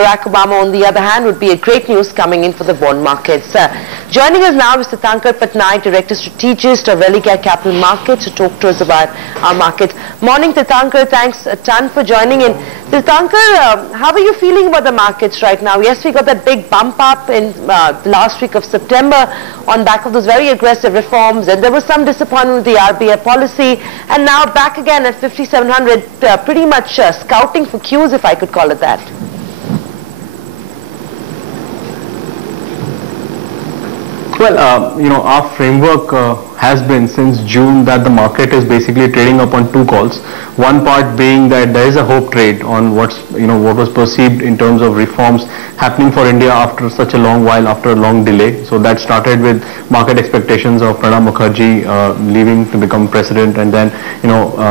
Barack Obama, on the other hand, would be a great news coming in for the bond markets. Joining us now is Tirthankar Patnaik, Director Strategist of Religare Capital Markets, to talk to us about our markets. Morning, Tirthankar. Thanks a ton for joining in. Tirthankar, how are you feeling about the markets right now? Yes, we got that big bump up in the last week of September on back of those very aggressive reforms, and there was some disappointment with the RBI policy, and now back again at 5,700, pretty much scouting for cues, if I could call it that. Well, our framework has been since June that the market is basically trading up on two calls. One part being that there is a hope trade on what was perceived in terms of reforms happening for India after such a long while, after a long delay. So that started with market expectations of Pranab Mukherjee leaving to become president, and then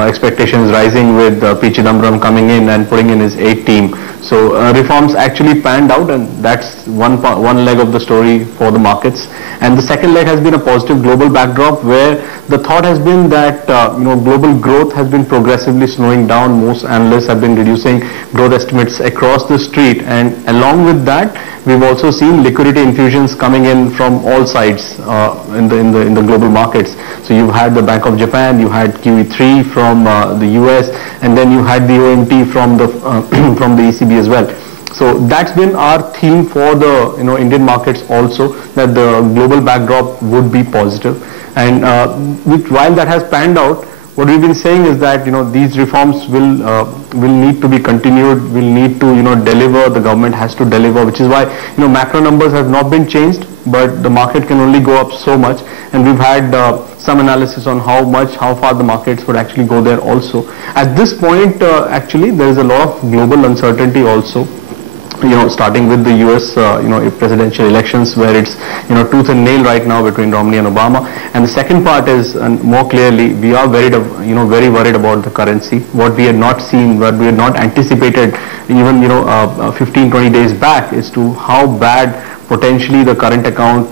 expectations rising with P. Chidambaram coming in and putting in his 8 team. So reforms actually panned out, and that's one leg of the story for the markets. And the second leg has been a positive global backdrop, where the thought has been that global growth has been progressively slowing down. Most analysts have been reducing growth estimates across the street, and along with that, we've also seen liquidity infusions coming in from all sides in the global markets. So you've had the Bank of Japan, you had QE3 from the US, and then you had the OMT from the from the ECB as well. So that's been our theme for the Indian markets also, that the global backdrop would be positive. And while that has panned out, what we've been saying is that these reforms will need to be continued, will need to deliver. The government has to deliver, which is why macro numbers have not been changed, but the market can only go up so much. And we've had some analysis on how far the markets would actually go there also. At this point, actually, there is a lot of global uncertainty also. Starting with the US, presidential elections, where it's, tooth and nail right now between Romney and Obama. And the second part is, more clearly, we are very worried about the currency. What we had not seen, what we had not anticipated, even, 15-20 days back, is to how bad potentially the current account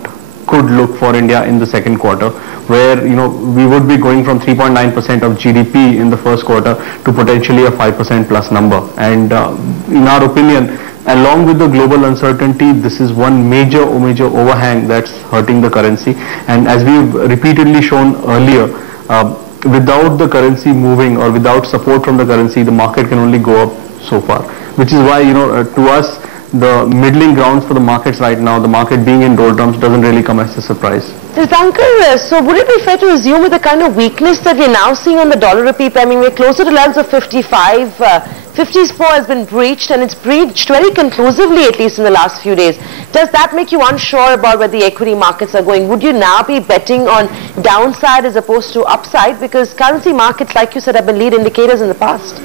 could look for India in the second quarter, where we would be going from 3.9% of GDP in the first quarter to potentially a 5% plus number. And in our opinion, along with the global uncertainty, this is one major overhang that's hurting the currency. And as we've repeatedly shown earlier, without the currency moving or without support from the currency, the market can only go up so far. Which is why, to us, the middling grounds for the markets right now, the market being in doldrums, doesn't really come as a surprise. Tirthankar, so would it be fair to assume with the kind of weakness that we're now seeing on the dollar rupee, I mean, we're closer to levels of 55, 54 has been breached, and it's breached very conclusively, at least in the last few days. Does that make you unsure about where the equity markets are going? Would you now be betting on downside as opposed to upside? Because currency markets, like you said, have been lead indicators in the past.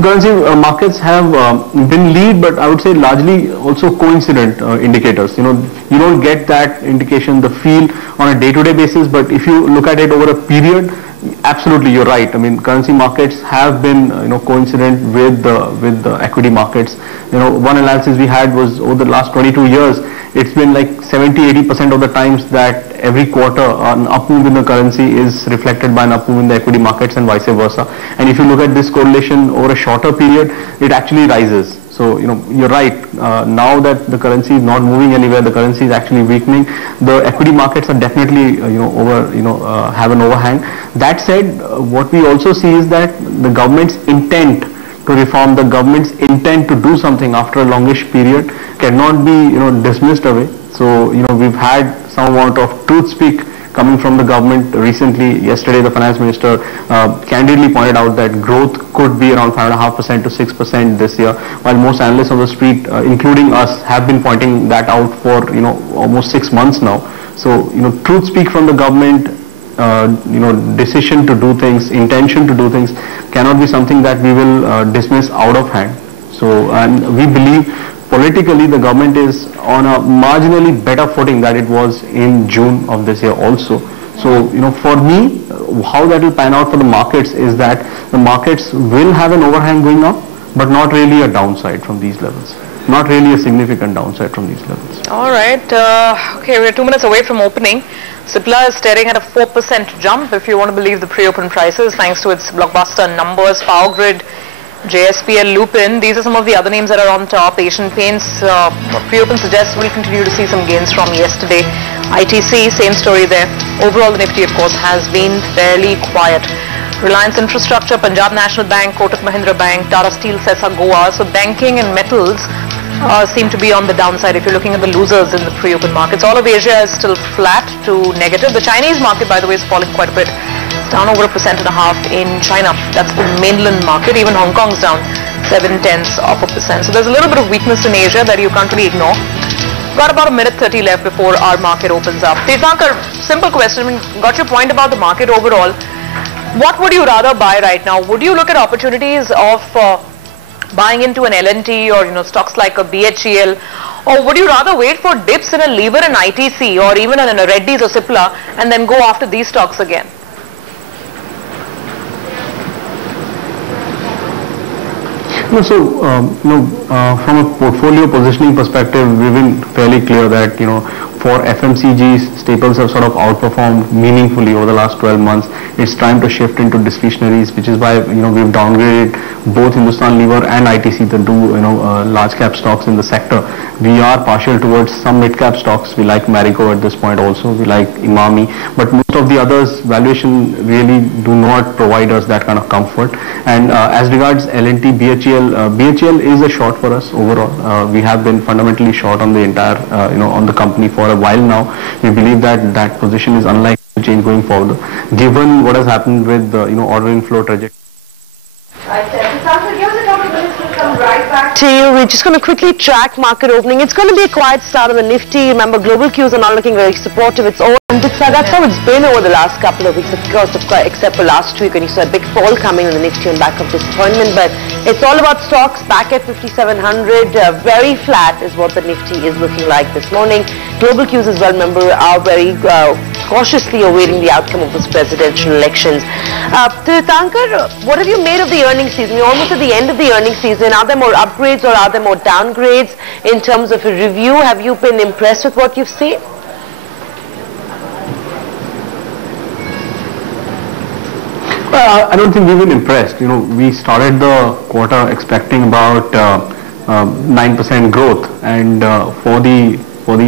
Currency markets have been lead, but I would say largely also coincident indicators. You don't get that indication, the feel on a day-to-day basis, but if you look at it over a period, absolutely you're right. I mean, currency markets have been coincident with the equity markets. One analysis we had was over the last 22 years, it's been like 70-80% of the times that every quarter an up move in the currency is reflected by an up move in the equity markets and vice versa. And if you look at this correlation over a shorter period, it actually rises. So, you're right. Now that the currency is not moving anywhere, the currency is actually weakening. The equity markets are definitely, have an overhang. That said, what we also see is that the government's intent to reform, the government's intent to do something after a longish period cannot be, dismissed away. So, we've had some amount of truth speak coming from the government recently. Yesterday, the finance minister candidly pointed out that growth could be around 5.5% to 6% this year, while most analysts on the street, including us, have been pointing that out for almost 6 months now. So truth speak from the government, decision to do things, intention to do things cannot be something that we will dismiss out of hand. So, and we believe politically the government is on a marginally better footing than it was in June of this year also. So, for me, how that will pan out for the markets is that the markets will have an overhang going up, but not really a downside from these levels. Not really a significant downside from these levels. All right. Okay, we're 2 minutes away from opening. Cipla is staring at a 4% jump, if you want to believe the pre-open prices, thanks to its blockbuster numbers. Power Grid, JSPL, Lupin, these are some of the other names that are on top. Asian Paints, pre-open suggests we'll continue to see some gains from yesterday. ITC, same story there. Overall, the Nifty, of course, has been fairly quiet. Reliance Infrastructure, Punjab National Bank, Kotak Mahindra Bank, Tata Steel, Sesa, Goa. So banking and metals seem to be on the downside if you're looking at the losers in the pre-open markets. All of Asia is still flat to negative. The Chinese market, by the way, is falling quite a bit. It's down over 1.5% in China. That's the mainland market. Even Hong Kong's down 0.7%. So there's a little bit of weakness in Asia that you can't really ignore. Got about a minute 30 left before our market opens up. Tirthankar, simple question. I mean, got your point about the market overall. What would you rather buy right now? Would you look at opportunities of buying into an L&T or stocks like a BHEL, or would you rather wait for dips in a lever in ITC or even in a Reddy's or Cipla and then go after these stocks again? No, so from a portfolio positioning perspective, we've been fairly clear that for FMCGs, staples have sort of outperformed meaningfully over the last 12 months. It's time to shift into discretionaries, which is why we've downgraded both Hindustan Lever and ITC, the two large cap stocks in the sector. We are partial towards some mid cap stocks. We like Marico at this point also. We like Imami, but most of the others valuation really do not provide us that kind of comfort. And as regards L&T, BHEL is a short for us overall. We have been fundamentally short on the entire on the company for a while now. We believe that that position is unlikely to change going forward, given what has happened with order inflow trajectory. Right back to you. We're just going to quickly track market opening. It's going to be a quiet start of the Nifty. Remember, global cues are not looking very supportive. It's all, and that's how it's been over the last couple of weeks, of course, except for last week when you saw a big fall coming in the Nifty on back of disappointment. But it's all about stocks back at 5,700. Very flat is what the Nifty is looking like this morning. Global cues as well, remember, are very cautiously awaiting the outcome of those presidential elections. Tirthankar, what have you made of the earnings season? We're almost at the end of the earnings season. Are there more upgrades or are there more downgrades in terms of a review? Have you been impressed with what you've seen? Well, I don't think we've been impressed. We started the quarter expecting about 9% growth, and for the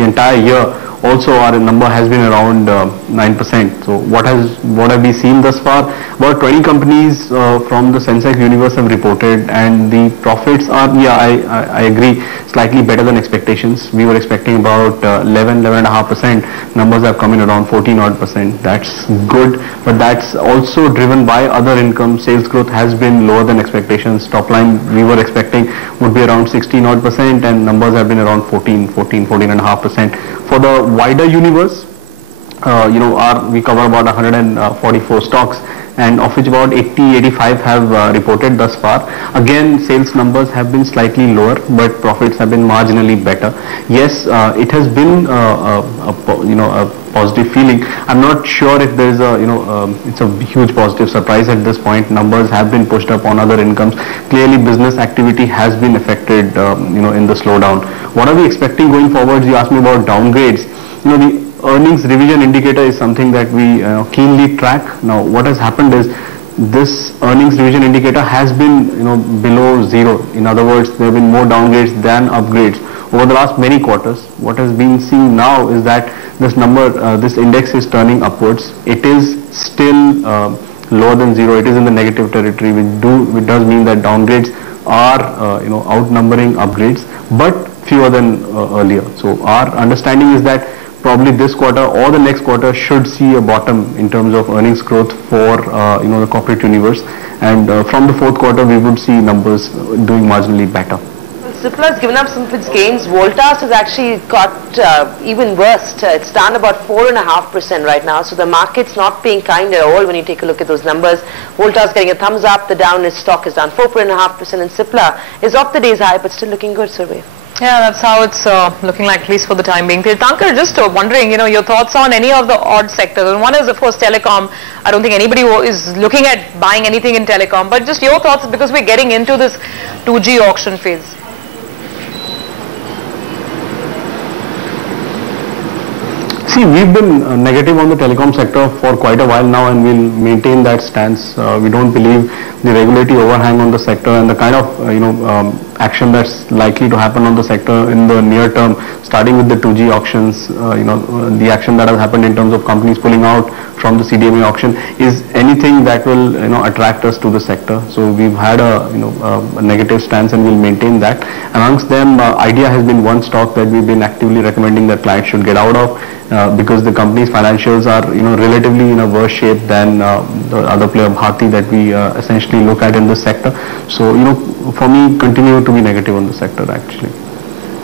entire year, also our number has been around 9%. So what have we seen thus far? About 20 companies from the Sensex universe have reported, and the profits are, I agree, slightly better than expectations. We were expecting about 11.5%. Numbers have come in around 14%. That's good, but that's also driven by other income. Sales growth has been lower than expectations. Top line we were expecting would be around 16%, and numbers have been around 14.5%. For the wider universe, we cover about 144 stocks, and of which about 85 have reported thus far. Again, sales numbers have been slightly lower, but profits have been marginally better. Yes, it has been a positive feeling. I'm not sure if there is it's a huge positive surprise at this point. Numbers have been pushed up on other incomes. Clearly, business activity has been affected, in the slowdown. What are we expecting going forward? You asked me about downgrades. The earnings revision indicator is something that we keenly track. Now, what has happened is this earnings revision indicator has been below zero. In other words, there have been more downgrades than upgrades over the last many quarters. What has been seen now is that this number, this index is turning upwards. It is still lower than zero. It is in the negative territory, which does mean that downgrades are outnumbering upgrades, but fewer than earlier. So our understanding is that probably this quarter or the next quarter should see a bottom in terms of earnings growth for the corporate universe, and from the fourth quarter we would see numbers doing marginally better. Cipla has given up some of its gains. Voltas has actually got even worse. It's down about 4.5% right now. So the market's not being kind at all when you take a look at those numbers. Voltas getting a thumbs up. The down is stock is down 4.5%, and Cipla is off the day's high, but still looking good, Survey. Yeah, that's how it's looking like, at least for the time being. Tirthankar, just wondering, your thoughts on any of the odd sectors. And one is, of course, telecom. I don't think anybody is looking at buying anything in telecom, but just your thoughts, because we're getting into this 2G auction phase. See, we've been negative on the telecom sector for quite a while now, and we'll maintain that stance. We don't believe the regulatory overhang on the sector and the kind of action that's likely to happen on the sector in the near term, starting with the 2G auctions, the action that has happened in terms of companies pulling out from the CDMA auction, is anything that will attract us to the sector. So we've had a negative stance, and we'll maintain that. Amongst them, Idea has been one stock that we've been actively recommending that clients should get out of. Because the company's financials are relatively in a worse shape than the other player, Bharti, that we essentially look at in this sector. So for me, continue to be negative on the sector actually.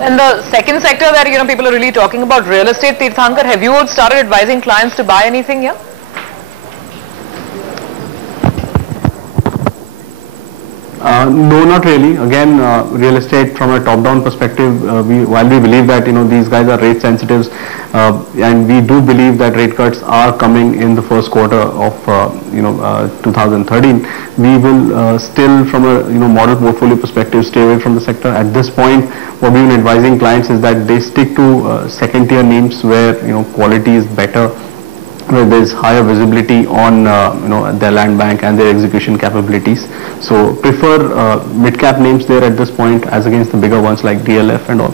And the second sector that people are really talking about, real estate, Tirthankar, have you started advising clients to buy anything here? No, not really. Again, real estate from a top-down perspective, while we believe that these guys are rate sensitives, and we do believe that rate cuts are coming in the first quarter of 2013, we will still, from a model portfolio perspective, stay away from the sector. At this point, what we've been advising clients is that they stick to second-tier names where quality is better, where there is higher visibility on their land bank and their execution capabilities. So prefer mid-cap names there at this point as against the bigger ones like DLF and all.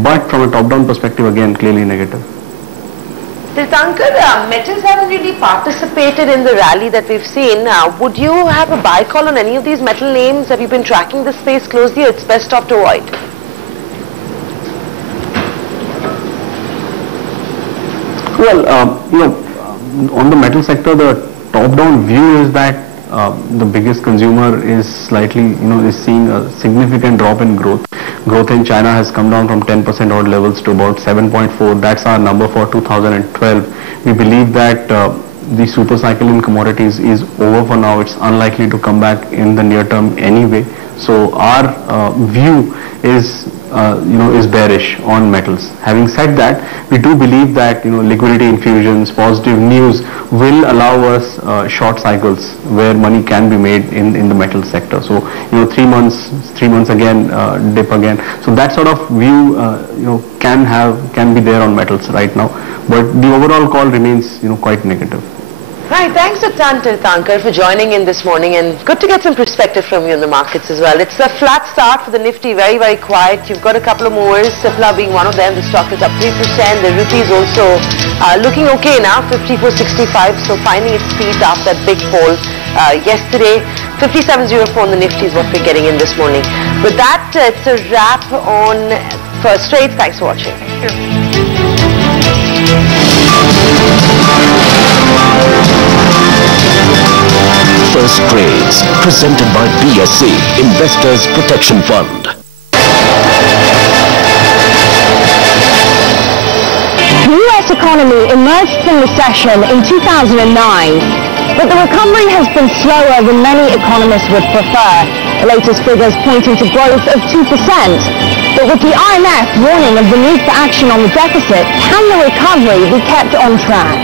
But from a top-down perspective, again, clearly negative. Tirthankar, metals haven't really participated in the rally that we've seen. Would you have a buy call on any of these metal names? Have you been tracking the space closely? It's best off to avoid. Well, on the metal sector, the top-down view is that the biggest consumer is slightly, is seeing a significant drop in growth. Growth in China has come down from 10% odd levels to about 7.4. That's our number for 2012. We believe that the super cycle in commodities is over for now. It's unlikely to come back in the near term anyway. So our view is bearish on metals. Having said that, we do believe that liquidity infusions, positive news will allow us short cycles where money can be made in the metal sector. So 3 months again, dip again. So that sort of view can be there on metals right now. But the overall call remains quite negative. Right, thanks a ton, Tirthankar, for joining in this morning, and good to get some perspective from you in the markets as well. It's a flat start for the Nifty, very, very quiet. You've got a couple of movers, Cipla being one of them. The stock is up 3%. The rupee is also looking okay now, 54.65, so finding its feet after that big fall yesterday. 57.04 on the Nifty is what we're getting in this morning. With that, it's a wrap on First Trades. Thanks for watching. Thank you. First Trades, presented by BSC, Investors Protection Fund. The US economy emerged from recession in 2009, but the recovery has been slower than many economists would prefer. The latest figures pointing to growth of 2%. But with the IMF warning of the need for action on the deficit, can the recovery be kept on track?